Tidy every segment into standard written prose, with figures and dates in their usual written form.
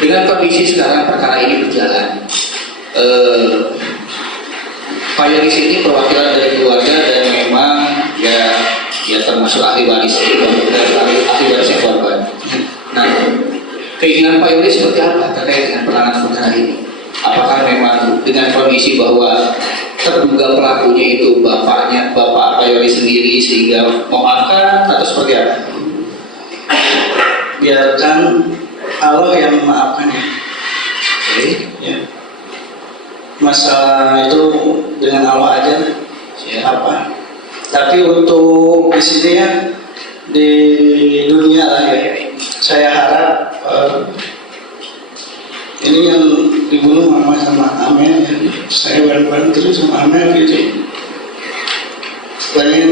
Dengan kondisi sekarang perkara ini berjalan, Pak Yoris ini perwakilan dari keluarga dan memang ya termasuk ahli waris ahli warisnya korban. Nah, keinginan Pak Yoris seperti apa terkait dengan penanganan perkara ini? Apakah memang dengan kondisi bahwa terduga pelakunya itu bapak Pak Yoris sendiri sehingga memaafkan atau seperti apa? Biarkan Allah yang memaafkan ya. Oke. Ya. Masalah itu dengan Allah aja. Apa? Tapi untuk di sini ya, di dunia lah ya, saya harap ini yang dibunuh mama sama Amel ya. Saya bareng-bareng terus sama Amel gitu. Pengen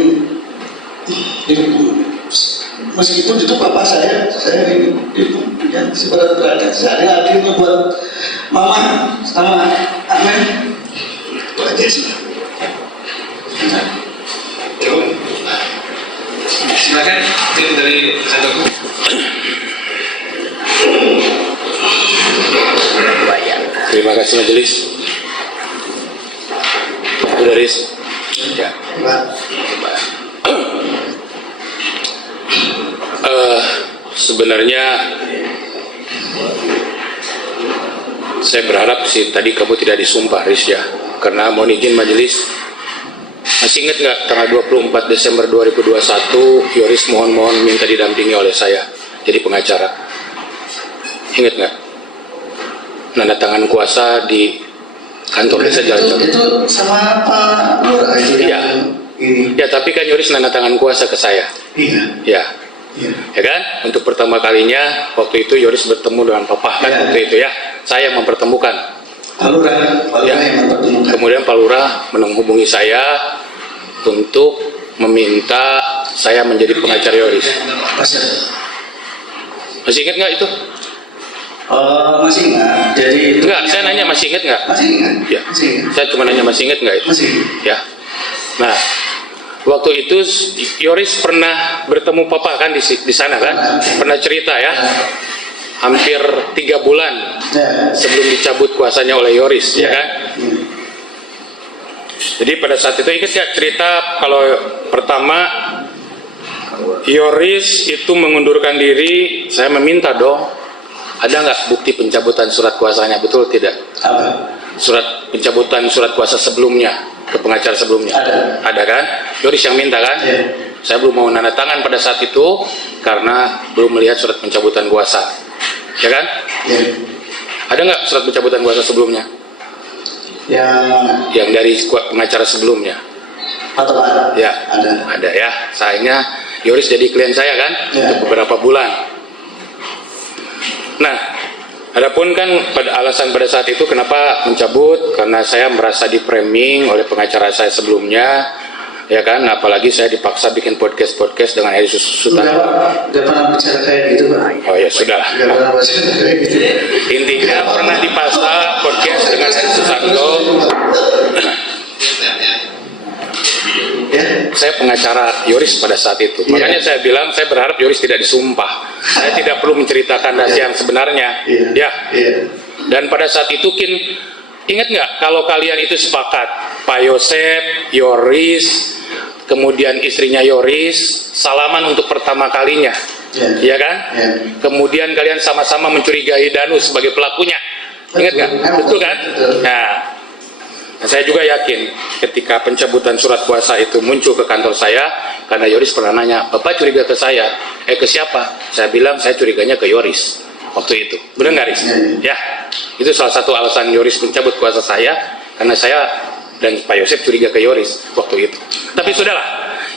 meskipun itu bapak saya ini itu yang seberat-beratnya saya adil buat mama sama Amel itu aja sih. Silakan tim dari kantorku. Terima kasih majelis. Udah Riz? Ya. Sebenarnya saya berharap sih tadi kamu tidak disumpah Riz ya, karena mohon izin majelis. Masih ingat nggak tanggal 24 Desember 2021 Yoris mohon minta didampingi oleh saya jadi pengacara. Ingat nggak? Nanda tangan kuasa di kantor desa Jalan. Itu sama Pak Lurah itu Iya. ini. Ya, tapi kan Yoris nanda tangan kuasa ke saya. Iya. Ya. Iya. Ya kan? Untuk pertama kalinya waktu itu Yoris bertemu dengan Papa kan Ya. waktu itu ya. Saya yang mempertemukan. Pak Lurah Ya. yang mempertemukan. Kemudian Pak Lurah menghubungi saya untuk meminta saya menjadi pengacara Yoris. Masih ingat nggak itu? Masih ingat. Jadi itu Enggak, saya nanya masih ingat nggak? masih ingat. Ya. Masih ingat. Saya cuma nanya masih ingat nggak itu? Masih. Ya. Nah, waktu itu Yoris pernah bertemu Papa kan di sana kan? Pernah cerita ya? Hampir 3 bulan Ya. sebelum dicabut kuasanya oleh Yoris, ya kan? Jadi pada saat itu ingat ya cerita kalau pertama Yoris itu mengundurkan diri, saya meminta dong, ada nggak bukti pencabutan surat kuasanya, betul tidak? Apa? Surat pencabutan surat kuasa sebelumnya ke pengacara sebelumnya. Ada kan? Yoris yang minta kan? Ya. Saya belum mau nanda tangan pada saat itu karena belum melihat surat pencabutan kuasa, ya kan? Ya. Ada nggak surat pencabutan kuasa sebelumnya? Yang mana? Yang dari pengacara sebelumnya? Atau ada? Ya, Ada. ada ya. Sayangnya Yoris jadi klien saya kan Ya. untuk beberapa bulan. Nah, adapun kan pada alasan pada saat itu kenapa mencabut, karena saya merasa di framing oleh pengacara saya sebelumnya, ya kan. Apalagi saya dipaksa bikin podcast dengan Eri Susutan. Enggak pernah bicara kayak gitu Pak. Oh ya sudah. Enggak pernah bicara kayak gitu. Intinya pernah dipaksa podcast dengan Eri Susanto. Ya. Saya pengacara Yoris pada saat itu. Iya. Makanya saya bilang saya berharap Yoris tidak disumpah. Saya tidak perlu menceritakan rahasia yang sebenarnya. Iya. Ya. Iya. Dan pada saat itu ingat nggak kalau kalian itu sepakat Pak Yosep, Yoris, kemudian istrinya Yoris salaman untuk pertama kalinya, Ya. ya kan? Ya. Kemudian kalian sama-sama mencurigai Danu sebagai pelakunya. Ingat nggak? Betul kan? Nah, saya juga yakin ketika pencabutan surat kuasa itu muncul ke kantor saya, karena Yoris pernah nanya, Bapak curiga ke saya? Ke siapa? Saya bilang saya curiganya ke Yoris waktu itu. Benar nggak, Riz? Ya, itu salah satu alasan Yoris mencabut kuasa saya, karena saya dan Pak Yosep curiga ke Yoris waktu itu. Tapi sudahlah,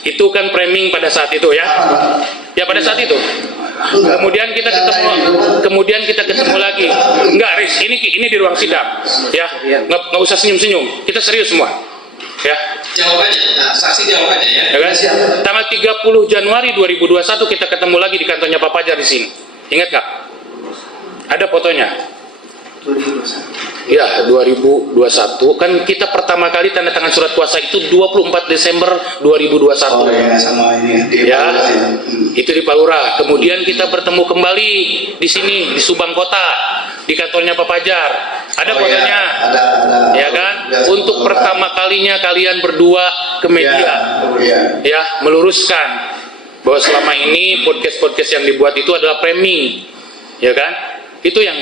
itu kan framing pada saat itu ya. Ya pada saat itu. Kemudian kita ketemu lagi. Enggak, Riz, ini di ruang sidang. Ya, nggak usah senyum-senyum. Kita serius semua. Ya. Jawabannya, nah, saksi jawabannya ya. Ya kan? Tanggal 30 Januari 2021 kita ketemu lagi di kantornya Pak Fajar di sini. Ingat nggak? Ada fotonya. Ya, 2021 kan kita pertama kali tanda tangan surat kuasa itu 24 Desember 2021. Oh ya, sama ini di Ya, Palura, ya. itu di Palura. Kemudian kita bertemu kembali di sini di Subang Kota di kantornya Pak Fajar. Ada Oh, fotonya. iya. Ada. Ya kan? Ya, Untuk foto. pertama kalinya kalian berdua ke media. Iya. Ya, meluruskan bahwa selama ini podcast-podcast yang dibuat itu adalah framing. Ya kan? Itu yang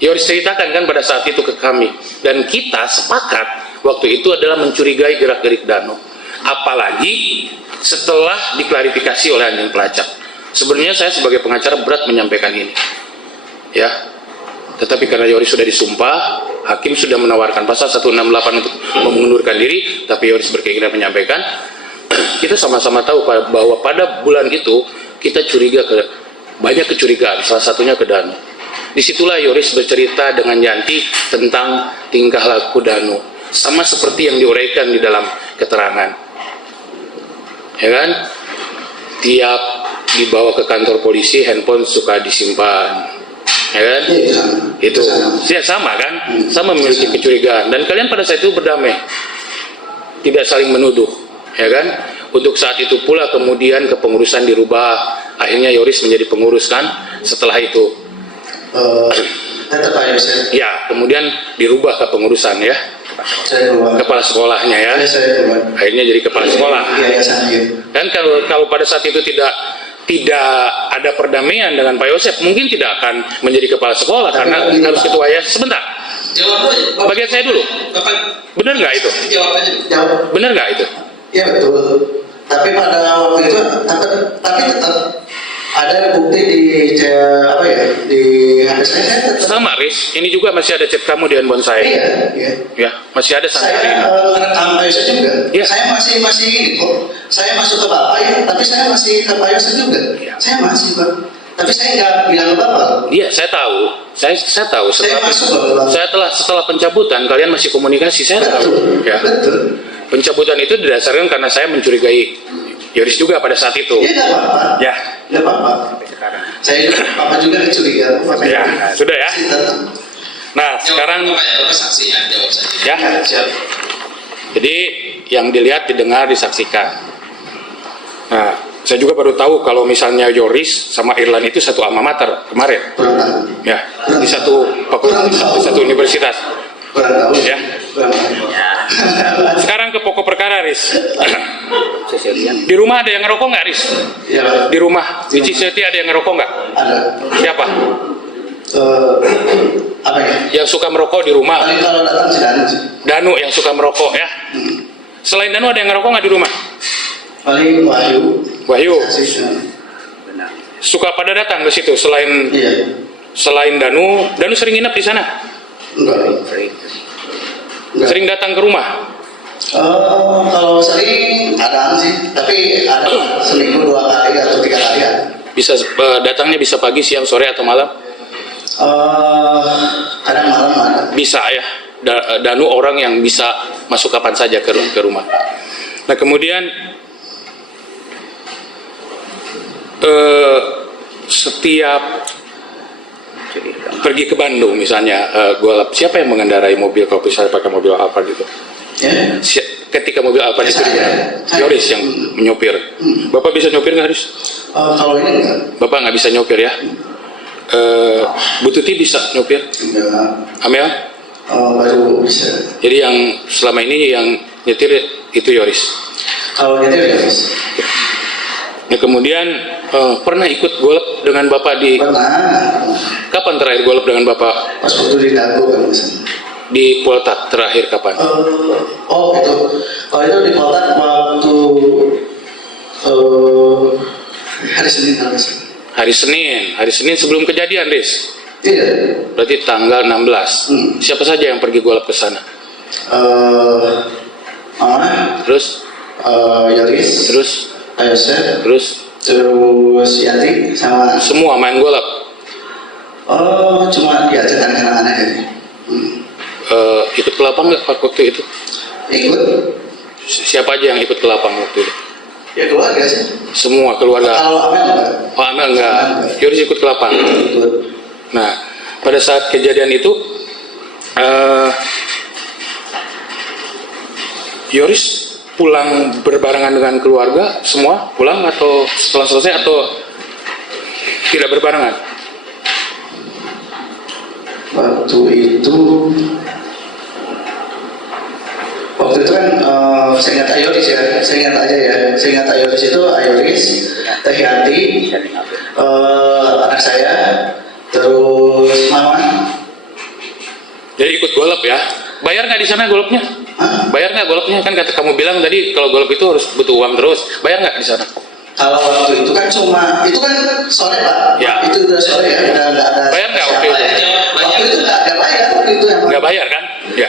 Yoris ceritakan kan pada saat itu ke kami. Dan kita sepakat waktu itu adalah mencurigai gerak-gerik Dano. Apalagi setelah diklarifikasi oleh anjing pelacak. Sebenarnya saya sebagai pengacara berat menyampaikan ini. Ya. Tetapi karena Yoris sudah disumpah, hakim sudah menawarkan pasal 168 untuk mengundurkan diri, tapi Yoris berkeinginan menyampaikan, kita sama-sama tahu bahwa pada bulan itu kita banyak kecurigaan, salah satunya ke Dano. Disitulah Yoris bercerita dengan Yanti tentang tingkah laku Dano, sama seperti yang diuraikan di dalam keterangan. Ya kan? Tiap dibawa ke kantor polisi, handphone suka disimpan. Ya kan? Itu ya sama kan? Sama memiliki kecurigaan. Dan kalian pada saat itu berdamai, tidak saling menuduh. Ya kan? Untuk saat itu pula kemudian kepengurusan dirubah. Akhirnya Yoris menjadi pengurus kan? Setelah itu. Tetap Pak Yosef. Ya, kemudian dirubah kepengurusan ya. Saya keluar. Kepala sekolahnya ya. Saya keluar. Akhirnya jadi kepala sekolah. Yayasan ya. Dan kalau pada saat itu tidak ada perdamaian dengan Pak Yosef, mungkin tidak akan menjadi kepala sekolah karena harus ketua yayasan. Sebentar, Jawab dulu. bagian saya dulu. Bapak Benar nggak itu? jawab aja. Jawab. Benar nggak itu? Ya betul. Tapi pada waktu itu, tapi tetap ada bukti di HP saya tetap. Sama, Riz. Ini juga masih ada chat kamu di handphone saya. Iya. Ya, masih ada sampai hari Saya ini. ngerekam Pak Yosef juga. Iya. Saya masih ini kok. Saya masuk ke Bapak ya, tapi saya masih ke Pak Yosef juga. Iya. Saya masih Pak. Tapi saya nggak bilang ke Bapak. Iya, saya tahu. Saya tahu. Saya masuk ke Bapak. Setelah pencabutan kalian masih komunikasi. Saya tahu. Betul. Ya. Betul. Pencabutan itu didasarkan karena saya mencurigai Yoris juga pada saat itu. Ya nggak apa-apa. Ya. Nggak apa-apa. Saya juga, Bapak juga curiga. Ya, sudah ya. Tetap. Nah, sekarang Bapak ya, Bapak saksi ya, jawab saja. ya. Ya, siap. Jadi yang dilihat, didengar, disaksikan. Nah, saya juga baru tahu kalau misalnya Yoris sama Irlan itu satu alma mater kemarin. Kurang tahu. Ya, di satu fakultas, di satu universitas. Kurang tahu. Ya. Kurang tahu. Sekarang ke pokok perkara, Riz. Di rumah ada yang ngerokok nggak, Riz? Ya, Pak. Di rumah, di Ciseti ada yang ngerokok nggak? Ada. Siapa? Apa ya? Yang suka merokok di rumah? Paling kalau datang si Danu sih. Danu yang suka merokok ya. Selain Danu ada yang ngerokok nggak di rumah? Paling Wahyu. Wahyu. Saksi. Suka pada datang ke situ selain Iya. Danu sering nginep di sana? Enggak. Enggak. Sering datang ke rumah? Kalau sering ada sih, tapi ada seminggu 2 kali atau 3 kali ya. Bisa datangnya bisa pagi, siang, sore atau malam? Kadang malam ada. Bisa ya. Danu orang yang bisa masuk kapan saja ke rumah. Nah kemudian setiap pergi ke Bandung misalnya, siapa yang mengendarai mobil kalau misalnya pakai mobil Alphard itu? Ya. Ketika mobil Alphard itu Yoris yang menyopir. Bapak bisa nyopir nggak, Yoris? Kalau ini enggak. Bapak nggak bisa nyopir ya? Bu Tuti bisa nyopir? Enggak. Amel? Baru bisa. Jadi yang selama ini yang nyetir itu Yoris. Kalau gitu ya bisa. Nah, kemudian pernah ikut golf dengan Bapak di Pernah. kapan terakhir golf dengan Bapak Pas waktu di Dago kan misalnya. di Poltat terakhir kapan? Oh itu. Kalau itu di kota waktu hari Senin habis. Hari Senin sebelum kejadian, Riz. Iya. Berarti tanggal 16. Siapa saja yang pergi golf ke sana? Mama, Terus Yoris, terus Ayosef, terus terus Yanti sama. semua main golf. Cuma diajak anak-anak aja. Ikut ke lapang nggak waktu itu? Ikut. Siapa aja yang ikut ke lapang waktu itu? Ya keluarga sih. Semua keluarga. Kalau Amel enggak. Oh, Amel enggak. Yoris ikut ke lapang. Ikut. Nah, pada saat kejadian itu, Yoris pulang berbarengan dengan keluarga semua pulang atau setelah selesai atau tidak berbarengan? Waktu itu kan saya ingat Ayoris ya, saya ingat aja ya, saya ingat Ayoris itu Ayoris, Teh Yanti, anak saya, terus Mama. Jadi ikut golop ya? Bayar nggak di sana golopnya? Hah? Bayar nggak golopnya? Kan kata kamu bilang tadi kalau golop itu harus butuh uang terus. Bayar nggak di sana? Kalau waktu itu kan cuma, itu kan sore Pak, Ya. itu udah sore ya, udah nggak ada. Bayar nggak waktu itu? Waktu itu nggak bayar, waktu itu yang Nggak bayar kan? Ya.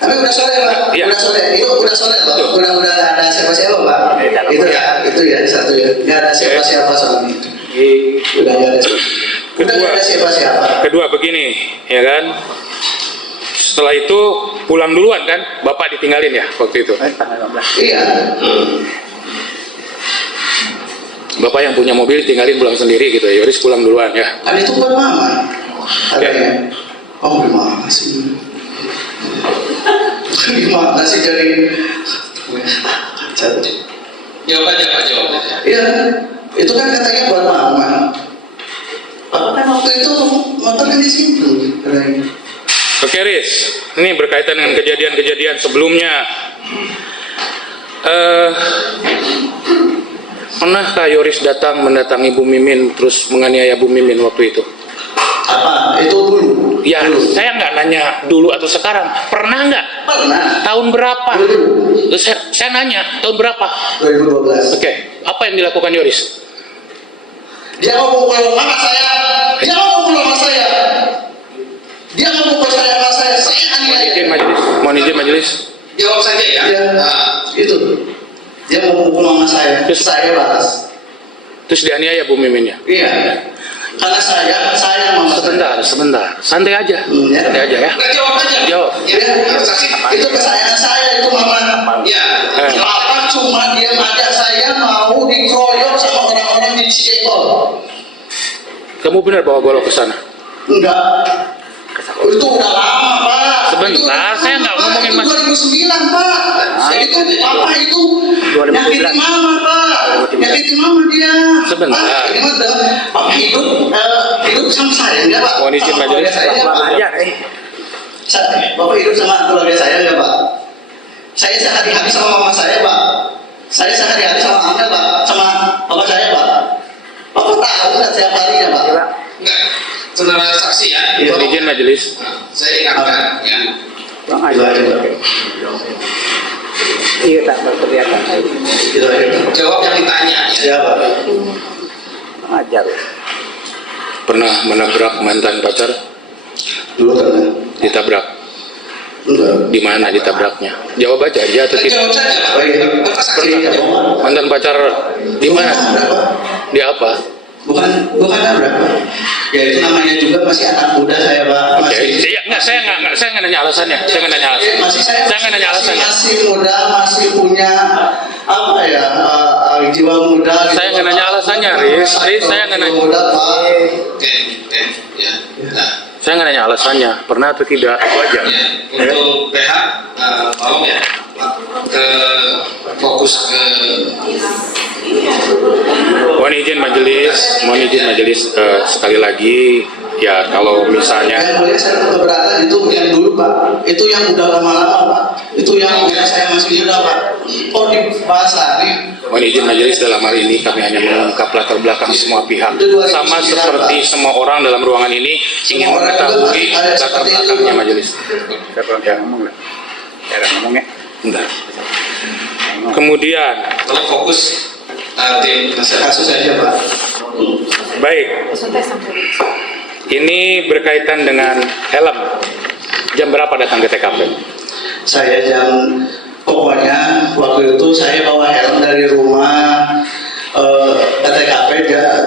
Tapi udah sore Pak, Iya. udah sore, itu udah sore loh, Betul. udah nggak ada siapa-siapa Pak, itu ya satu ya, nggak ada siapa-siapa soalnya itu, udah nggak ada, udah nggak ada siapa-siapa. Kedua begini, ya kan? Setelah itu pulang duluan kan? Bapak ditinggalin ya waktu itu? Iya, Bapak yang punya mobil tinggalin pulang sendiri gitu ya. Yoris pulang duluan ya. kan itu buat Mama, katanya. Oh gimana sih? Gimana sih dari Jawab aja Pak, jawab aja. Iya, itu kan katanya buat Mama. Papa kan waktu itu motornya di situ, katanya. Oke Riz, ini berkaitan dengan kejadian-kejadian sebelumnya. Pernahkah Yoris datang mendatangi Bu Mimin terus menganiaya Bu Mimin waktu itu? Apa? Itu dulu? Ya, Dulu. saya nggak nanya dulu atau sekarang. Pernah nggak? Pernah. Tahun berapa? Dulu. Saya nanya, tahun berapa? 2012. Oke, apa yang dilakukan Yoris? Dia mau pukul mama saya. Dia mau pukul mama saya. Dia mau pukul saya aniaya. Mohon izin majelis. Jawab saja ya. Iya. Nah, Itu. Dia mau pukul mama saya. Terus? Saya batas. Terus dianiaya Bu Miminnya. Iya. Karena saya mama saya. Sebentar. Santai aja. Ya. Santai aja ya. nggak jawab aja. Jawab. Ya, saksi. Itu kesayangan saya itu mama. Ya. Papa cuma dia ngajak saya mau dikeroyok sama orang-orang di Cirebon. Kamu benar bawa golok ke sana? Enggak. Itu udah lama Pak. Sebentar, Itu saya nggak Pak. ngomongin Itu Mas. 2009 Pak. Itu Papa itu nyakitin mama Pak. Nyakitin mama dia. Sebentar. Pak, ini mah udah Papa hidup sama saya enggak Pak? Mohon izin Sama majelis. keluarga saya enggak, Pak? Bapak hidup sama keluarga saya enggak Pak? Saya sehari-hari sama mama saya Pak. Saya sehari-hari sama Anda Pak. Sama papa saya Pak. Papa tahu nggak setiap harinya Pak? Enggak. Saudara saksi ya. Mohon izin majelis. Nah, saya ingatkan ya. Itu aja Pak. Iya tak kelihatan. Itu aja Pak. Jawab yang ditanya ya. Siapa? Ajar. Pernah menabrak mantan pacar? Dulu kan? Ditabrak. Enggak. Di mana ditabraknya? Jawab aja atau tidak? Jawab saja Pak. Bapak saksi. Mantan pacar di mana? Berapa? Di apa? Bukan nabrak Pak. Ya itu namanya juga masih anak muda saya Pak. Oke, saya nggak nanya alasannya. Saya nggak nanya alasannya. Masih saya nggak nanya alasannya. Masih muda, masih punya apa ya? Jiwa muda. Saya nggak nanya alasannya, Riz. Saya nggak nanya. Muda Pak. Oke. Ya. Nah, Saya nggak nanya alasannya. Pernah atau tidak? Itu aja. ya. Untuk PH, tolong ya. Ke fokus ke Mohon izin majelis sekali lagi ya kalau misalnya Yang boleh saya keberatan itu yang dulu Pak. Itu yang udah lama-lama Pak. Itu yang saya masih muda Pak. Oh di bahasa nih. mohon izin majelis dalam hal ini kami hanya mengungkap latar belakang semua pihak sama seperti semua orang dalam ruangan ini ingin mengetahui latar belakangnya majelis. Ya. Ngomongnya. Bentar. Kemudian tolong fokus tim Kasus aja Pak. baik. Ini berkaitan dengan helm. Jam berapa datang ke TKP? Saya pokoknya waktu itu saya bawa helm dari rumah ke TKP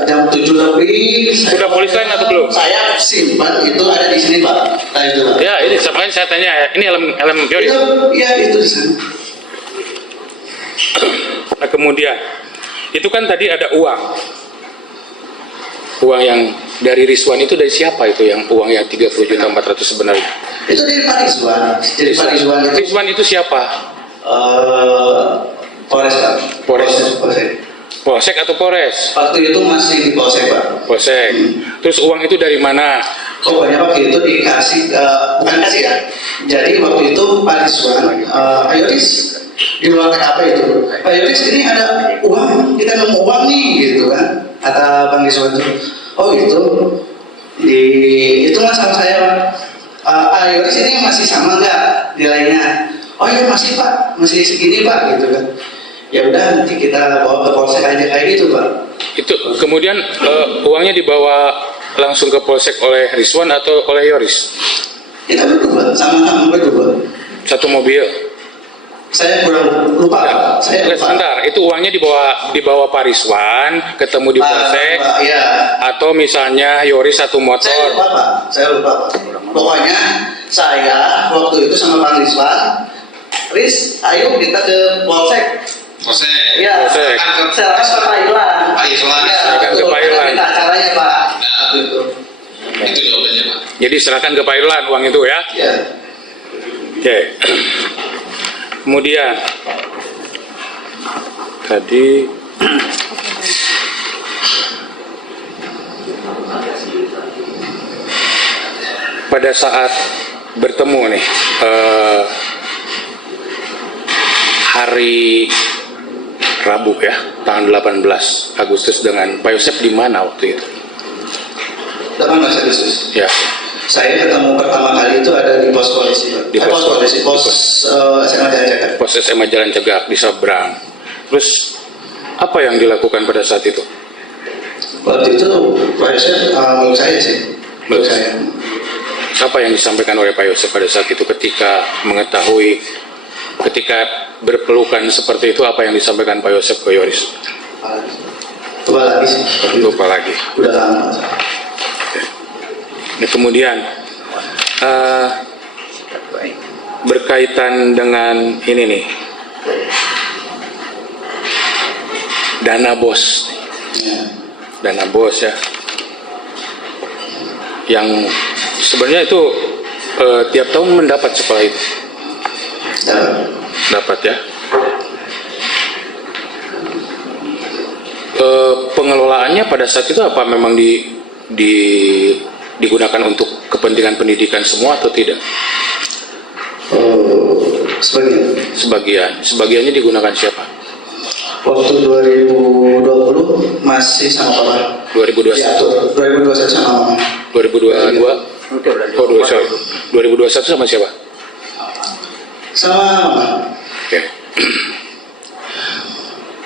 jam 7 lebih. Sudah polis lain atau belum? Saya simpan itu ada di sini Pak. Nah itu Pak. Ya, ini makanya saya tanya ya. Ini helm Yoris. Iya itu di sini. Nah, kemudian itu kan tadi ada uang yang dari Rizwan itu dari siapa itu yang uang yang 30.400.000 sebenarnya? Itu dari Pak Rizwan. Jadi Pak Rizwan itu Rizwan itu siapa? Polres Pak. Polres. Polsek atau Polres? Waktu itu masih di Polsek Pak. Polsek. Terus uang itu dari mana? Pokoknya waktu itu dikasih, bukan kasih ya. Jadi waktu itu Pak Rizwan, Pak Yoris di luar TKP itu, Pak Yoris ini ada uang, kita nemu uang nih gitu kan. Kata Bang Rizwan itu, oh gitu, itu nggak sama saya Pak. Pak Yoris ini masih sama nggak nilainya? Oh iya masih Pak, masih segini Pak gitu kan. Ya udah nanti kita bawa ke Polsek aja kayak gitu Pak. Itu kemudian uangnya dibawa langsung ke Polsek oleh Rizwan atau oleh Yoris? Kita berdua, sama-sama berdua. Satu mobil. Saya kurang lupa Pak. Saya lupa. Sebentar, itu uangnya dibawa Pak Rizwan, ketemu di Polsek, Iya. atau misalnya Yoris satu Saya motor. lupa Pak. Saya lupa Pak. Pokoknya saya waktu itu sama Bang Rizwan, Riz, ayo kita ke Polsek. Polsek. Iya. Polsek. Serahkan ke Pak Irlan. Pak Irlan. Iya. Serahkan ke betul. Pak Kita Irlan. minta caranya Pak. Nah, Gitu. itu jawabannya Pak. Jadi serahkan ke Pak Irlan uang itu ya. Iya. Oke. Kemudian tadi pada saat bertemu nih hari Rabu ya, tanggal 18 Agustus dengan Pak Yosep di mana waktu itu? 18 Agustus. Ya, Saya ketemu pertama kali itu ada di pos polisi Pak. Di pos polisi, pos SMA Jalan Cegah. pos SMA Jalan Cegak di Sabrang. Terus apa yang dilakukan pada saat itu? Waktu itu Pak Yosef menurut saya sih. Menurut saya. Apa yang disampaikan oleh Pak Yosef pada saat itu ketika mengetahui, ketika berpelukan seperti itu, apa yang disampaikan Pak Yosef ke Yoris? Lupa lagi sih. Lupa lagi. Udah lama. Nah, kemudian berkaitan dengan ini nih, dana bos, Ya. dana bos ya, yang sebenarnya itu tiap tahun mendapat sekolah itu, dapat ya. Pengelolaannya pada saat itu apa memang digunakan untuk kepentingan pendidikan semua atau tidak? Sebagiannya digunakan siapa? Waktu 2020 masih sama Bapak. 2021. Ya, 2021 sama Mama. 2022. Oh, 2021 sama siapa? Sama Mama. Oke.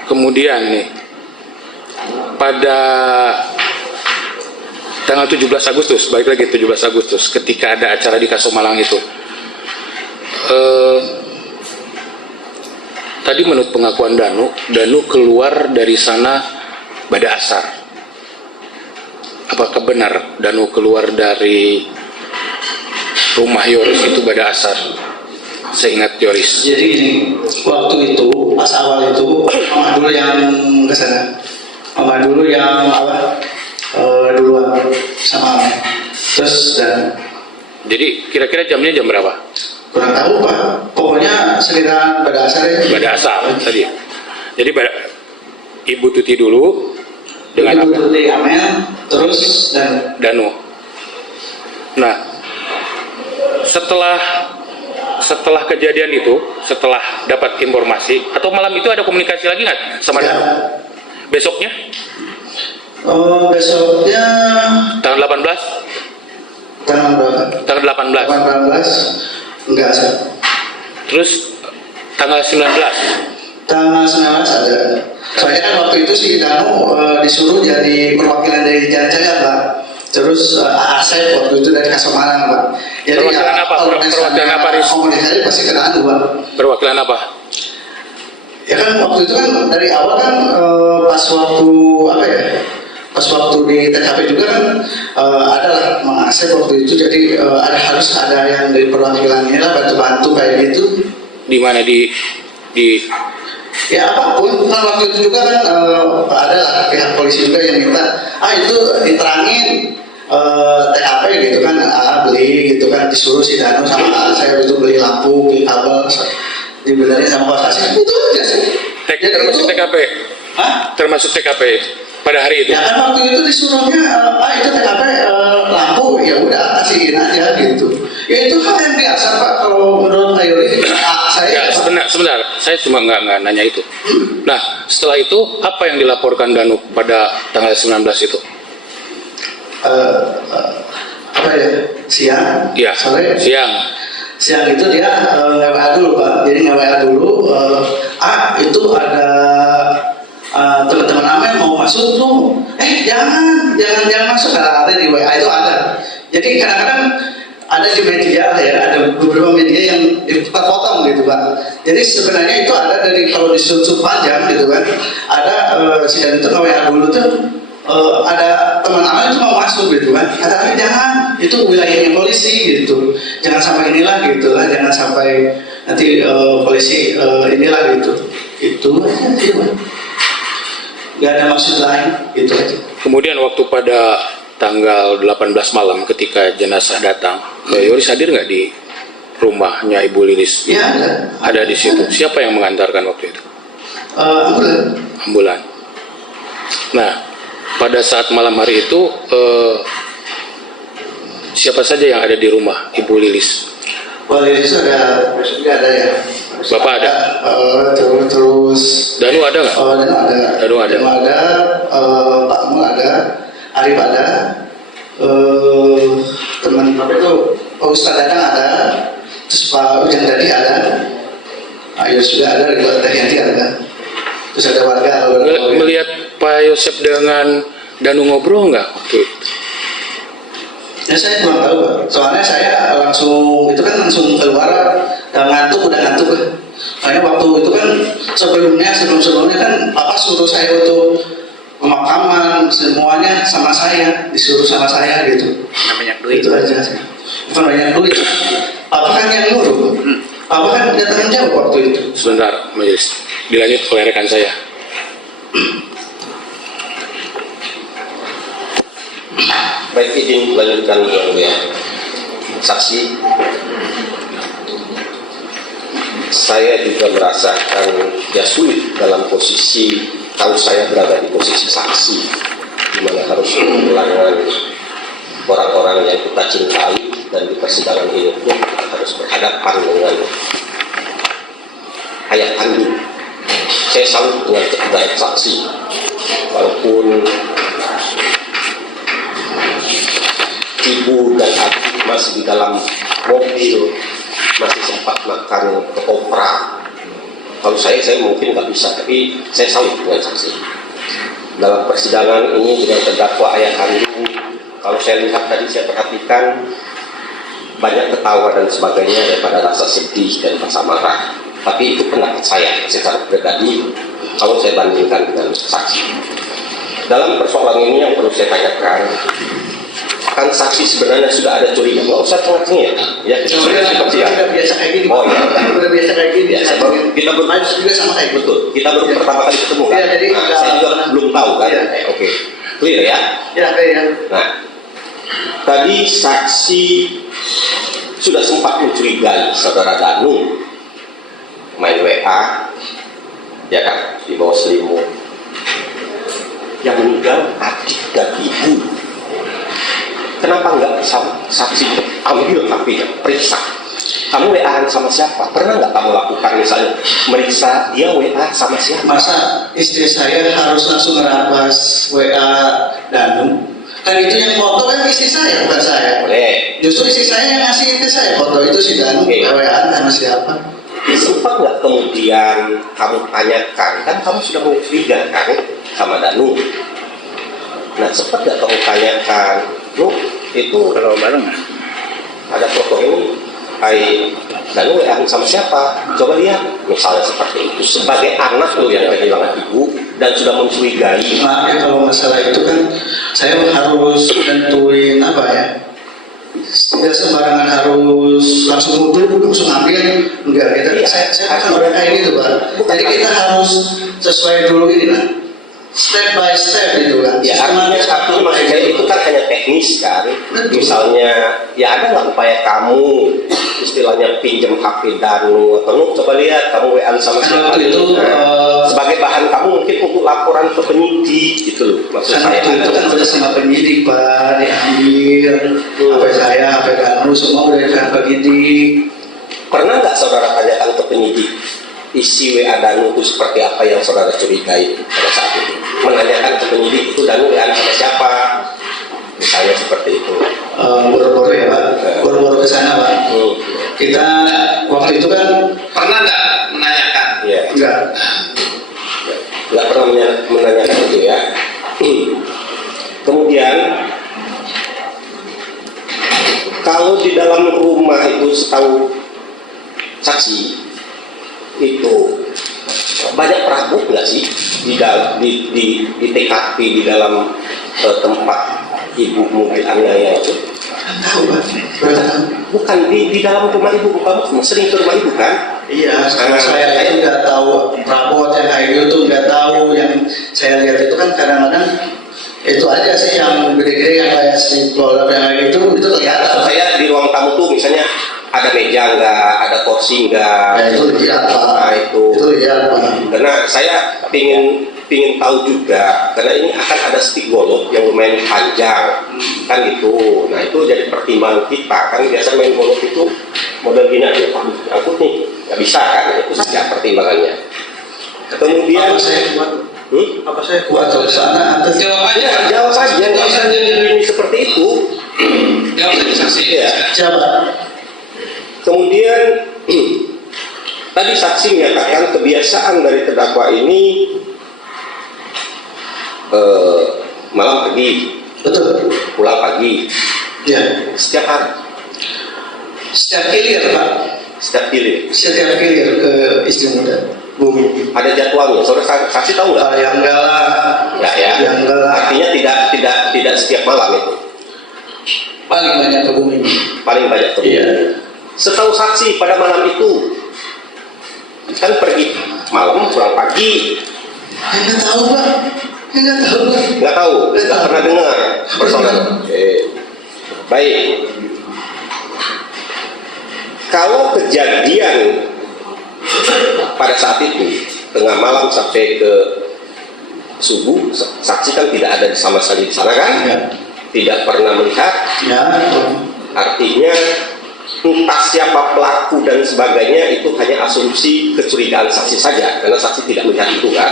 Kemudian nih, pada tanggal 17 Agustus, balik lagi 17 Agustus, ketika ada acara di Kasomalang itu, tadi menurut pengakuan Danu keluar dari sana pada asar. Apakah benar Danu keluar dari rumah Yoris itu pada asar? Seingat Yoris. Jadi gini, waktu itu pas awal itu Mama dulu yang kesana. Mama dulu yang duluan sama Mama. Terus dan Jadi kira-kira jamnya jam berapa? kurang tahu Pak. Pokoknya sekitar pada asar ya. Pada asar tadi. Jadi Ibu Tuti dulu dengan Ibu apa? Tuti Amel, terus dan Danu. Nah, setelah kejadian itu, setelah dapat informasi, atau malam itu ada komunikasi lagi nggak sama ya. Danu? Besoknya? Besoknya Tanggal 18? tanggal berapa? Tanggal 18. 18 enggak sih. Terus tanggal 19? Tanggal 19 ada. Soalnya kan waktu itu si Danu disuruh jadi perwakilan dari Jalan Cegah Pak. Terus Asep waktu itu dari Kasomalang Pak. Jadi Perwakilan apa? Perwakilan apa, Riz? Komunikasi pasti ke Danu Pak. Perwakilan apa? Ya kan waktu itu kan dari awal kan pas waktu apa ya? Pas waktu di TKP juga kan ada lah Mang Asep waktu itu, jadi harus ada yang dari perwakilannya lah bantu-bantu kayak gitu. Di mana di Ya apapun, kan waktu itu juga kan ada lah pihak polisi juga yang minta itu diterangin TKP gitu kan, beli gitu kan, disuruh si Danu sama saya itu beli lampu, beli kabel, dibenerin sama Pak Kasih, itu aja sih. termasuk TKP? Hah? termasuk TKP pada hari itu? Ya kan waktu itu disuruhnya, itu TKP lampu, ya udah kasihin aja gitu. Ya itu hal yang biasa Pak, kalau menurut Pak Yoris, Ya, saya sebentar, saya cuma nggak nanya itu. Nah, setelah itu apa yang dilaporkan Danu pada tanggal 19 itu? apa ya, siang, Ya, sore, siang. itu dia nge-WA dulu Pak, jadi nge-WA dulu, itu ada teman-teman Amen mau masuk tuh, jangan masuk, ada di WA itu ada. Jadi kadang-kadang ada di media ya, ada beberapa media yang dipotong gitu Pak. Jadi sebenarnya itu ada dari, kalau disusun panjang gitu kan, ada si Dan itu nge-WA dulu tuh, ada teman Amen itu mau masuk gitu kan, kata jangan, itu wilayahnya polisi gitu, jangan sampai inilah gitu lah, jangan sampai nanti polisi inilah gitu, itu aja sih Pak. Gak ada maksud lain, gitu aja. Kemudian waktu pada tanggal 18 malam ketika jenazah datang, Yoris hadir nggak di rumahnya Ibu Lilis? Iya ada. Ada di situ. Siapa yang mengantarkan waktu itu? Ambulan. Ambulan. Nah, pada saat malam hari itu siapa saja yang ada di rumah Ibu Lilis? Wah itu ada ya. Bapak ada? Terus Danu ada nggak? Danu ada. Danu ada. Pak Mul ada. Arif ada. Teman apa itu? Pak Ustadz Dadang ada. Terus Pak Ujang Dadi ada. Ayo juga ada. Ridwan Tahyanti ada. Terus ada warga. Melihat Pak Yosep dengan Danu ngobrol nggak waktu itu? Ya saya kurang tahu Pak. Soalnya saya langsung keluar, udah ngantuk. Soalnya waktu itu kan sebelumnya kan Papa suruh saya untuk pemakaman semuanya sama saya, disuruh sama saya gitu. Banyak duit. Itu aja sih. Bukan banyak duit. Papa kan yang nyuruh. Papa kan punya tanggung jawab waktu itu. Sebentar, majelis. Dilanjut oleh rekan saya. Baik, izin melanjutkan ya. Saksi, saya juga merasakan ya sulit dalam posisi, kalau saya berada di posisi saksi, di mana harus mengulangan orang-orang yang kita cintai, dan di persidangan ini pun kita harus berhadapan dengan ayah kandung. Saya salut dengan kepercayaan saksi, walaupun ibu dan adik masih di dalam mobil, masih sempat makan ketoprak. Kalau saya mungkin nggak bisa, tapi saya salut dengan saksi. Dalam persidangan ini dengan terdakwa ayah kandung, kalau saya lihat tadi, saya perhatikan banyak ketawa dan sebagainya daripada rasa sedih dan rasa marah. Tapi itu pendapat saya secara pribadi kalau saya bandingkan dengan saksi. Dalam persoalan ini yang perlu saya tanyakan, kan saksi sebenarnya sudah ada curiga, nggak usah tengah-tengah ya. Udah biasa kayak gini. Oh iya, udah biasa kayak gini. Ya, kita baru juga sama kayak betul. Kita baru pertama kali ketemu kan. Ya, jadi saya juga belum tahu kan. Ya. Oke, clear ya. Ya, ya. Nah, tadi saksi sudah sempat mencurigai saudara Danu main WA, ya kan, di bawah selimut. Yang meninggal adik dan ibu. Kenapa nggak saksi ambil HP-nya, periksa? Kamu WA sama siapa? Pernah nggak kamu lakukan misalnya meriksa dia WA sama siapa? Masa istri saya harus langsung ngerabas WA Danu? Kan itu yang foto kan istri saya, bukan saya. Boleh. Justru istri saya yang ngasih ke saya foto itu si Danu, WA sama siapa? Sempat nggak kemudian kamu tanyakan, kan kamu sudah mencurigakan sama Danu. Nah, sempat nggak kamu tanyakan, lu itu Kalau bareng ada foto ini, Danu WA sama siapa? Coba lihat, misalnya seperti itu. Sebagai anak lu yang kehilangan ibu dan sudah mencurigai. Maaf ya kalau masalah itu kan saya harus tentuin apa ya? Tidak sembarangan harus langsung mundur, langsung ambil, enggak. Saya bukan orang kayak gitu Pak. Jadi kita harus sesuai dulu ini lah, step by step gitu kan. Ya artinya maksud saya itu kan hanya teknis kan. Misalnya ya ada nggak upaya kamu istilahnya pinjam HP Danu atau nu, coba lihat kamu WA sama siapa waktu itu sebagai bahan kamu mungkin untuk laporan ke penyidik gitu loh maksud kan saya. waktu itu kan udah sama penyidik Pak, diambil HP saya, HP Danu semua udah ke penyidik. Pernah nggak saudara tanyakan ke penyidik isi WA Danu itu seperti apa yang saudara curigai pada saat itu? Menanyakan ke penyidik itu Danu WA sama siapa? Misalnya seperti itu. Boro-boro ya Pak, boro-boro ke sana Pak. Kita waktu itu kan Pernah nggak menanyakan? Iya. enggak. Nggak pernah menanyakan itu ya. Kemudian kalau di dalam rumah itu setahu saksi itu banyak perabot nggak sih di TKP di dalam tempat ibu mungkin aniaya itu? Tahu Pak, berapa tahun? Bukan di dalam rumah ibu, kamu sering ke rumah ibu kan? Iya, sekarang saya itu nggak tahu rapot yang kayak gitu, nggak tahu. Yang saya lihat itu kan kadang-kadang itu aja sih yang gede-gede yang kayak si produk yang kayak gitu itu kelihatan. Maksud saya di ruang tamu tuh misalnya ada meja nggak, ada kursi nggak? Ya itu lihat Pak. Nah, itu lihat Pak. karena saya pingin tahu juga karena ini akan ada stick golf yang lumayan panjang kan gitu. Nah itu jadi pertimbangan kita kan biasa main golf itu model gini aja Pak, aku nih nggak bisa kan, itu setiap pertimbangannya. Kemudian Apa saya kuat? Apa saya kuat ke sana atas? Jawab aja. jawab saja nggak usah jadi seperti itu. Jawab saja saksi. Ya. Siapa? Kemudian tadi saksi menyatakan kebiasaan dari terdakwa ini malam pergi, Betul. pulang pagi, Ya. setiap hari, Setiap kilir Pak. setiap kilir. Setiap kilir ke istri muda bumi. Ada jadwalnya. Saudara saksi tahu nggak? Yang enggak lah. Ya, ya. Yang enggak lah. Artinya tidak setiap malam itu. Paling banyak ke bumi. Paling banyak ke Iya. Setahu saksi pada malam itu kan pergi malam pulang pagi. Enggak tahu Pak. Enggak tahu Pak. Nggak tahu, Nggak nggak tahu. pernah dengar personal. Oke. Baik. Kalau kejadian pada saat itu tengah malam sampai ke subuh, saksi kan tidak ada sama sekali di sana kan? Ya. Tidak pernah melihat. Ya. Artinya entah siapa pelaku dan sebagainya itu hanya asumsi kecurigaan saksi saja karena saksi tidak melihat itu kan.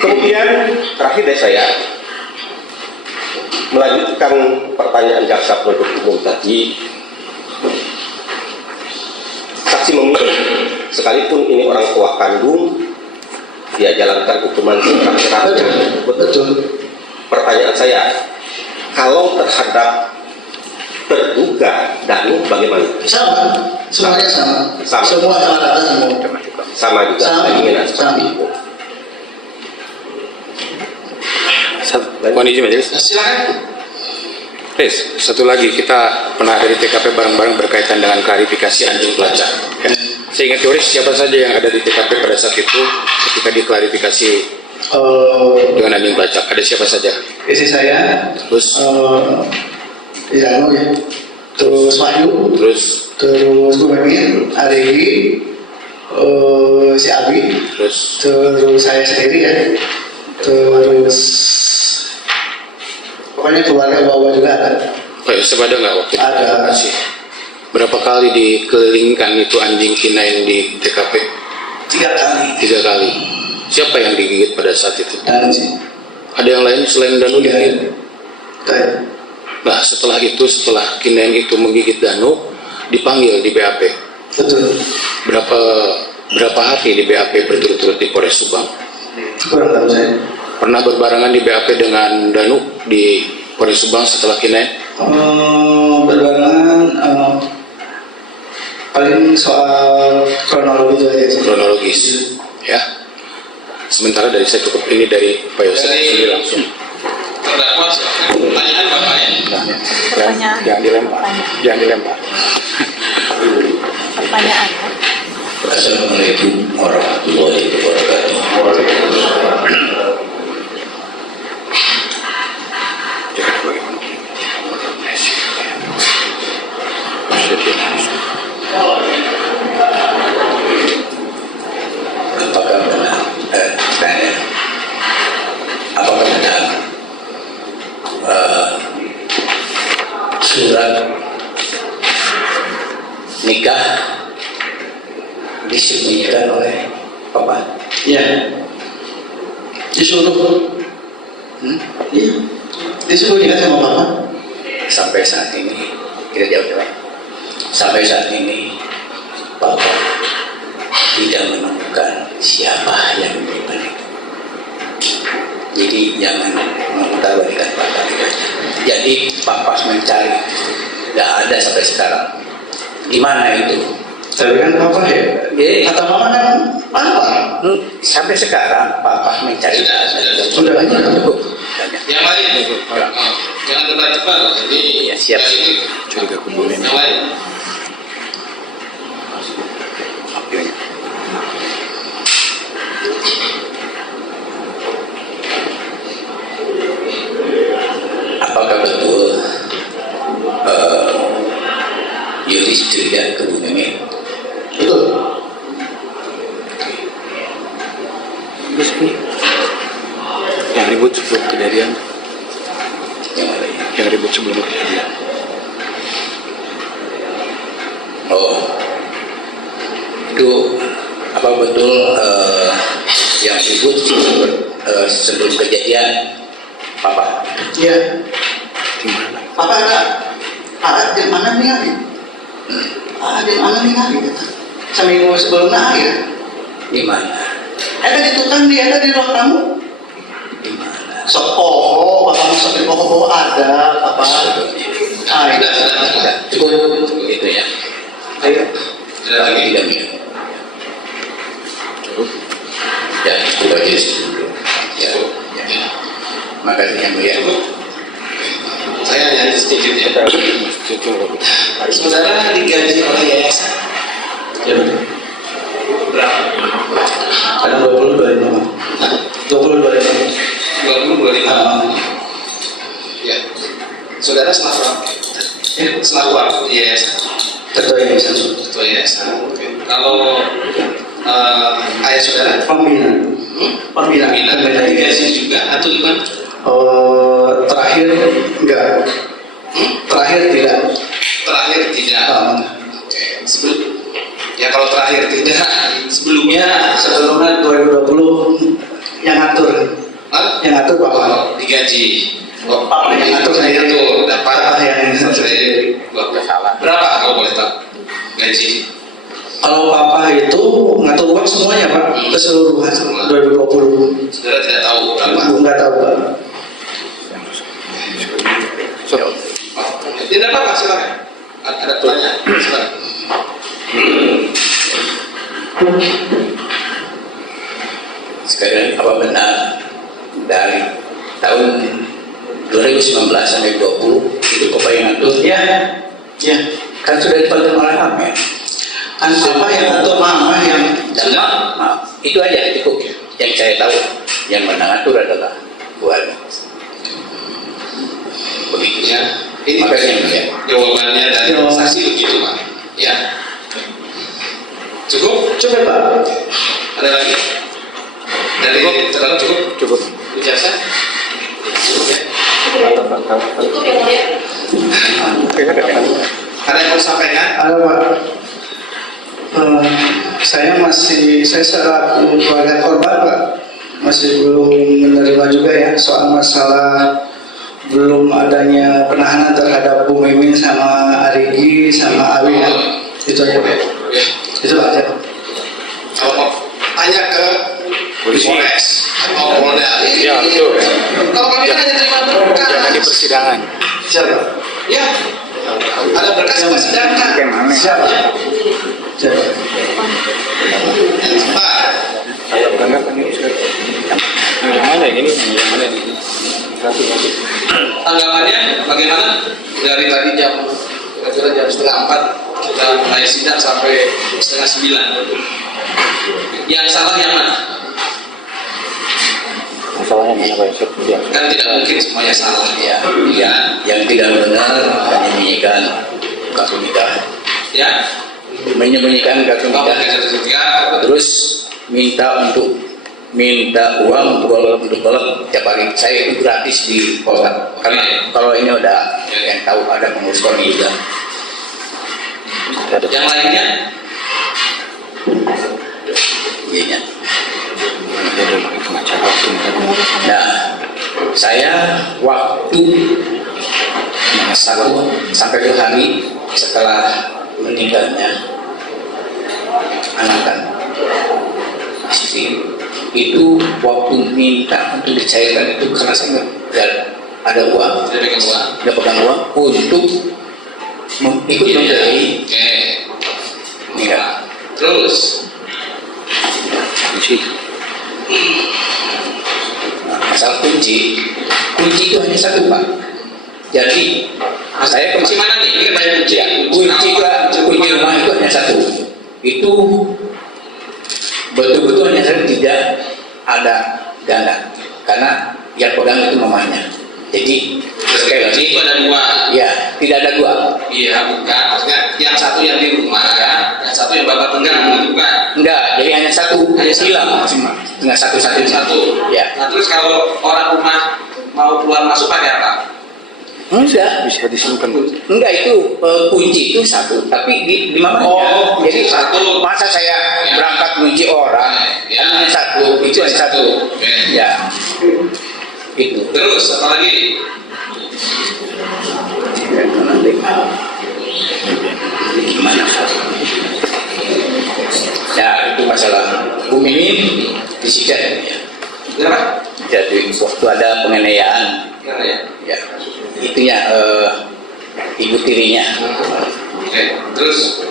Kemudian terakhir dari saya melanjutkan pertanyaan jaksa penuntut umum tadi, saksi memilih sekalipun ini orang tua kandung dia jalankan hukuman berat. Betul. Pertanyaan saya, kalau terhadap terduga Danu bagaimana? Sama. Semuanya sama. Sama. Semua rata-rata semua. Sama juga Sama. keinginan seperti Sama. itu. Mohon izin majelis. Silakan. Riz, satu lagi, kita pernah ada di TKP bareng-bareng berkaitan dengan klarifikasi anjing pelacak. Ya. Seingat teori siapa saja yang ada di TKP pada saat itu ketika diklarifikasi dengan anjing pelacak? Ada siapa saja? Istri saya. Terus, Ya, ya. Terus Wahyu. terus, Terus Bu Mimin, Arigi, si Abi, terus, terus saya sendiri ya, terus pokoknya keluarga bawah juga ada. oh ya, ada nggak waktu itu? Ada. Lokasi? Berapa kali dikelilingkan itu anjing K9 di TKP? 3 kali. 3 kali. Siapa yang digigit pada saat itu? Dan sih, Ada yang lain selain Danu digigit? kayak Nah, setelah itu, setelah K9 itu menggigit Danu, dipanggil di BAP. betul. Berapa hari di BAP berturut-turut di Polres Subang? Kurang tahu saya. Pernah berbarengan di BAP dengan Danu di Polres Subang setelah K9? Berbarengan paling soal kronologi itu aja sih. Kronologis, ya. Sementara dari saya cukup ini dari Pak Yosef sendiri langsung. Terdakwa silakan. Pertanyaan Bapak ya. Pertanyaan. Jangan dilempar. Jangan dilempar. Pertanyaan. Assalamualaikum warahmatullahi wabarakatuh. nikah disembunyikan oleh Papa. Ya. Disuruh. Iya. Disembunyikan sama Papa. Sampai saat ini kita jawab. Sampai saat ini Papa tidak menemukan siapa yang melakukan itu. Jadi jangan mengutarakan Papa. Jadi Papa mencari, tidak ada sampai sekarang. Di mana itu? Tapi kan Papa ya. Kata Mama kan Papa. Sampai sekarang Papa mencari. Sudah banyak. Cukup. Yang lain, jangan cepat-cepat. Jadi Ya, siap. ini Curiga kuburan. yang lain. Apakah betul Yudhistira dan Ibu Meme? Betul. Yang ribut sebelum kejadian. Yang mana ini? Yang ribut sebelum kejadian. Oh, itu apa betul yang ribut sebelum kejadian Papa? Iya. Di mana? Papa ada. Ada di mana nih hari? Ada di mana nih hari? Seminggu sebelumnya ya. Di mana? Ada di tukang dia, ada di ruang tamu. Di mana? Sok poho, Papa masuk di poho ada, Papa. Ah, Tidak, iya. tidak. Cukup gitu ya. Ayo. Ada lagi. Tidak minum. Ya, cukup aja dulu. Ya, ya. Makasih yang mulia. Saya hanya sedikit ya. Saudara digaji oleh yayasan Ya betul. berapa? Kadang 22 Mama. 22 25. Ya. Saudara selaku selaku yayasan, Ketua yayasan. ketua yayasan. Oke. Kalau ayah saudara Pembina. Pembina. pembina digaji juga atau gimana? Terakhir enggak. Terakhir tidak. Terakhir tidak. Oke. Sebelum ya kalau terakhir tidak, sebelumnya Sebelumnya 2020 yang ngatur. Hah? Yang ngatur Papa. Digaji. Oh, Papa yang ngatur saya. itu dapat Papa yang selesai 12. Berapa kalau boleh tahu gaji? Kalau Papa itu ngatur uang semuanya Pak, keseluruhan 2020. Saudara tidak tahu berapa? Enggak tahu Pak. Tidak apa-apa, silakan. Ada pertanyaan, silakan. Sekarang apa benar dari tahun 2019 sampai 20 itu Papa yang ngatur? Ya, ya. Kan sudah dipanggil oleh Amen. Kan Papa yang ngatur, Mama yang Dan maaf, itu aja cukup. Yang saya tahu, yang mengatur adalah Bu Ani. Begitu. Ya, ini Makasih yang mulia. jawabannya dari Ya. saksi begitu Pak. Ya. Cukup? coba Pak. Ada lagi? Dari saudara cukup? Cukup. Ijazah? Cukup ya? Oke, ada yang Ada yang mau disampaikan? Halo Pak. Saya selaku keluarga korban Pak masih belum menerima juga ya soal masalah belum adanya penahanan terhadap Bu Mimin sama Arigi sama Awi ya. Itu aja Pak. Ya. Itu aja. Kalau mau tanya ke Polisi. Polres atau Polda. Ya, betul. Kalau kami kan hanya terima berkas. jangan di persidangan. Siapa? Ya. Ada berkas persidangan. Bagaimana? Siapa? Siapa? Pak, Kalau benar kan ini sudah. Yang mana yang ini? Yang mana yang ini? tanggapannya bagaimana? Dari tadi kira-kira jam 3:30 kita mulai sidang sampai 8:30. Yang salah yang mana? Masalahnya mana Pak Yusuf? Ya. Kan tidak mungkin semuanya salah. Ya, yang tidak benar menyembunyikan kartu nikah, Ya. menyembunyikan kartu Kalau nikah, pakai sertifikat, terus minta uang untuk golok tiap hari. Saya itu gratis di Polda. Karena kalau ini udah yang tahu ada pengurus kami juga. Yang lainnya? Iya. Nah, saya waktu satu sampai 2 hari setelah meninggalnya anak dan istri, itu waktu minta untuk dicairkan itu karena saya nggak ada uang, tidak pegang uang untuk ikut membeli. Oke. Enggak. Terus? Masalah kunci itu hanya satu, Pak. Jadi saya Kunci mana nih? Ini kan banyak kunci. kunci rumah itu hanya satu. Itu betul-betul hanya satu, tidak ada ganda, karena yang pegang itu mamanya. Jadi sekali lagi Itu ada 2. ya, tidak ada 2. Iya, bukan. Maksudnya yang satu yang di rumah, yang satu yang bapak pegang, gitu kan? Enggak, jadi hanya satu, Hanya satu. hilang dengan satu. Ya. Nah, terus kalau orang rumah mau keluar masuk pakai apa? Enggak, Bisa disimpan. enggak, itu kunci itu satu, tapi di mamanya. Oh, kunci Jadi satu. masa saya Ya. berangkat kunci orang, Ya. hanya satu, itu hanya satu. Oke. Ya, itu. Terus apa lagi? Gimana? Ya, itu masalah Bu Mimin disiden ya. Berapa? Jadi waktu ada penganiayaan, Berapa ya? ya, itunya ibu tirinya. Oke. Terus?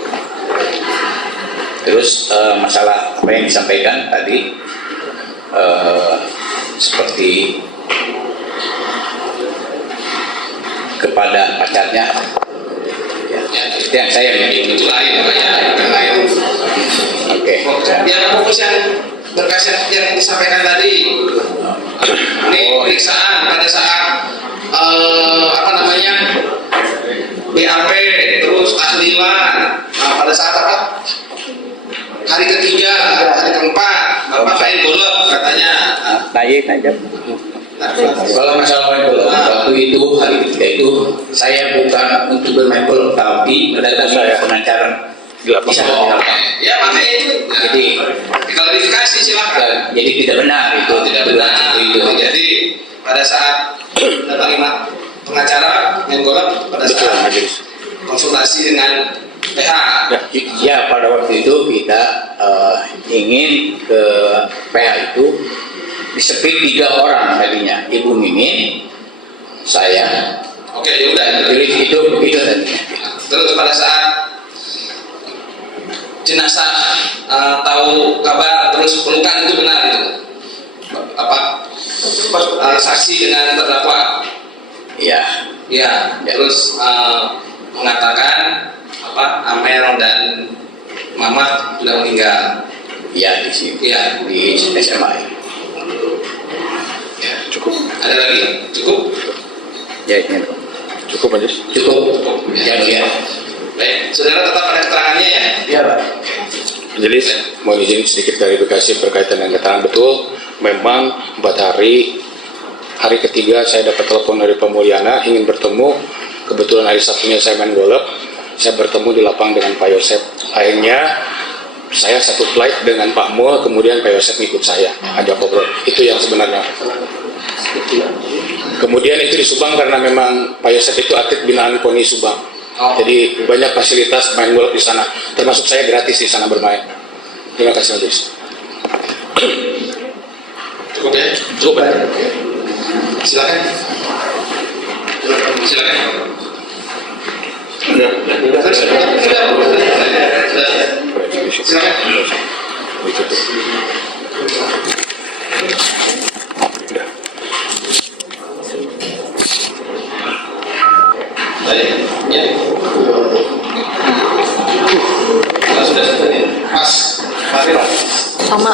Masalah apa yang disampaikan tadi, seperti kepada pacarnya, ya, itu yang saya Itu lain namanya. Yang lain. Oke. Yang fokus yang berkas yang disampaikan tadi. Ini pemeriksaan pada saat apa namanya? BAP, terus tahlilan. Nah, pada saat apa? Hari ketiga, hari keempat, Bapak main golf katanya. Naik aja. Kalau masalah main golf, waktu itu hari ketiga itu saya bukan untuk bermain golf, tapi mendatangi pengacara di sana. Ya makanya itu. Jadi Klarifikasi silakan. jadi tidak benar itu. Tidak benar. Itu. Jadi pada saat datangi pengacara main golf pada saat konsultasi dengan PH. Ya, pada waktu itu kita ingin ke PH itu disepit 3 orang tadinya, Ibu Mimin, saya, Oke, ya udah. jadi itu begitu tadinya. Terus pada saat jenazah tahu kabar terus pelukan itu benar itu apa saksi dengan terdakwa Ya, ya, terus mengatakan apa Amel dan Mamat sudah meninggal ya di sini, ya. di SMA. Ya, cukup. Ada lagi? Cukup? Ya, ini Cukup aja. cukup. Cukup. Ya, ya. Baik, saudara tetap pada keterangannya ya. Ya, Pak. Jadi mohon izin sedikit klarifikasi berkaitan dengan keterangan. Betul, memang 4 hari ketiga saya dapat telepon dari Pak Mulyana ingin bertemu. Kebetulan hari Sabtunya saya main golf, saya bertemu di lapang dengan Pak Yosep. Akhirnya saya satu flight dengan Pak Mul, kemudian Pak Yosep ngikut saya ajak ngobrol. Itu yang sebenarnya. Kemudian itu di Subang karena memang Pak Yosep itu atlet binaan KONI Subang. Jadi banyak fasilitas main golf di sana, termasuk saya gratis di sana bermain. Terima kasih Majelis. Cukup ya? Cukup. Silakan. Silakan. Silakan. Baik, ya. Sudah. Mas, Sama.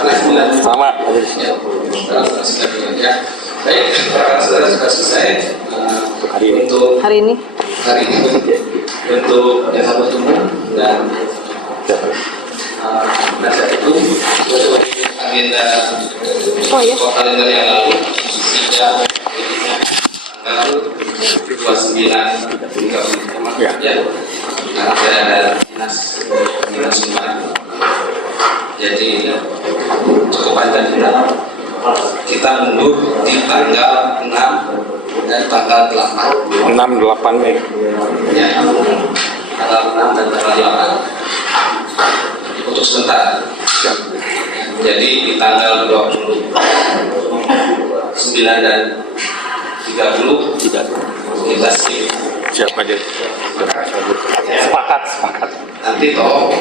Sama. Ya. Baik, saudara sudah selesai untuk Hari ini hari ini untuk jasa bertemu dan nasihat itu sesuai agenda Oh ya. kalender yang lalu sejak tanggal 29 ya karena saya ada Nas panggilan Sumpah. Jadi cukup panjang kita mundur di tanggal 6 dan tanggal 8. 6-8 Mei. Ya, tanggal 6 dan tanggal 8 untuk sebentar. Jadi di tanggal 29 dan 30 kita sih Siapa dia? Sepakat. nanti toh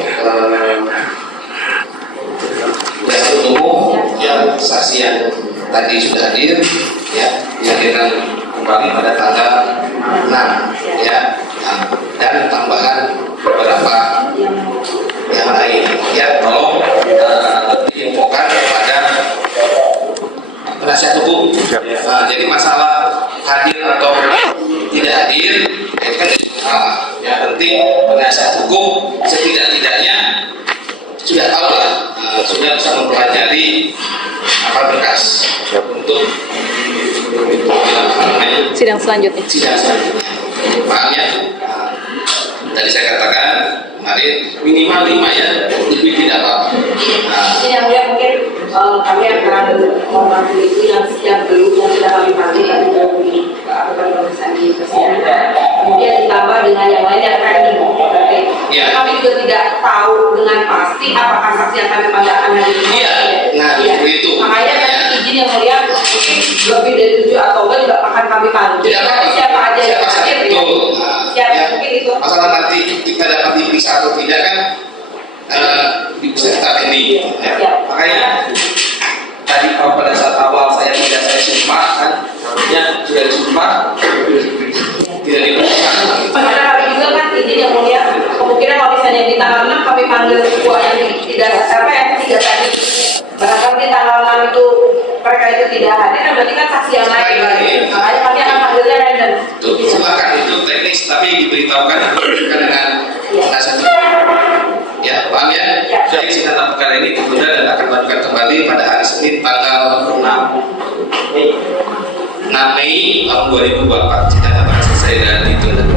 jaksa umum ya saksi yang tadi sudah hadir ya dihadirkan kembali pada tanggal 6 ya. Nah, dan tambahan beberapa yang lain ya, tolong diinfokan kepada penasihat hukum. Jadi masalah hadir atau tidak hadir itu kan yang penting penasihat hukum setidak-tidaknya sudah tahu lah, sudah bisa mempelajari apa berkas untuk Sidang selanjutnya. sidang selanjutnya. Paham ya? Tadi saya katakan kemarin minimal 5 ya, lebih tidak apa-apa. Yang mulia mungkin kami akan membantu itu yang belum yang sudah kami panggil tapi belum dilakukan pemeriksaan di persidangan. Kemudian ditambah dengan yang lain yang akan dipakai. Ya. Kami juga tidak tahu dengan pasti apakah saksi yang kami panggil akan hadir. Iya. Nah, Iya. itu. Makanya nanti izin yang mulia mungkin lebih dari 7 atau enggak juga akan kami panggil. Tidak apa-apa. Siapa aja yang Siapa saja, hadir ya. betul. Siapa Ya. mungkin itu. Masalah nanti kita dapat diperiksa atau tidak kan bisa kita pending. Ya. Ya. Makanya tadi pada saat awal saya sumpah kan, ya sudah disumpah tidak diperiksa. Karena kami juga kan izin yang mulia kemungkinan kalau misalnya di tanggal 6 kami panggil dua yang tidak yang ketiga tadi barangkali di tanggal 6 itu mereka itu tidak hadir kan berarti kan saksi yang lain makanya kami akan panggilnya random. Tuh, silakan itu teknis tapi diberitahukan dengan penasihat ya, paham ya? Jadi sidang dalam perkara ini ditunda dan akan dilakukan kembali pada hari Senin tanggal 6 Mei tahun 2024. Sidang akan selesai dan ditunda.